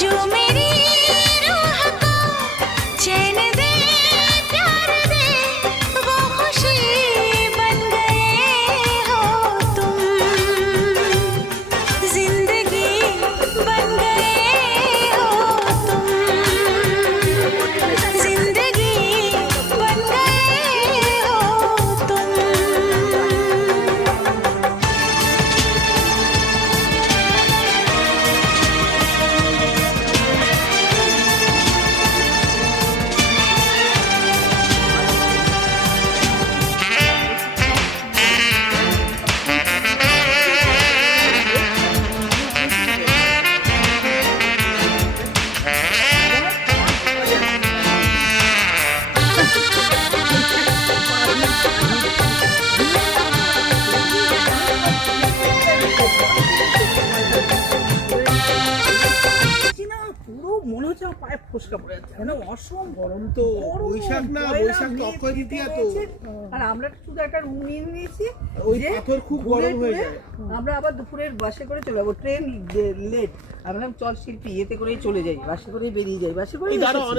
जो मेरी रूह को चैन दे प्यार दे वो खुशी बन गए हो तुम जिंदगी बन गए हो तुम जिंदगी बन गए हो तुम পুরো মনে হচ্ছে আমার পায়ে ফসকা পড়ে যাচ্ছে মানে অসম গরম তো বৈশাখ না, বৈশাখ তো অক্ষয় তৃতীয়া তো। আর আমরা শুধু একটা রুম নিয়ে নিয়েছি ওই যে পাথর খুব গরম হয়ে যায়। আমরা আবার দুপুরের বাসে করে চলে যাবো, ট্রেন লেট। আমরা চল শিল্পী এতে করেই চলে যাই, বাসে করেই বেরিয়ে যাই, বাসে করেই এই দাঁড়াও, এসেছি।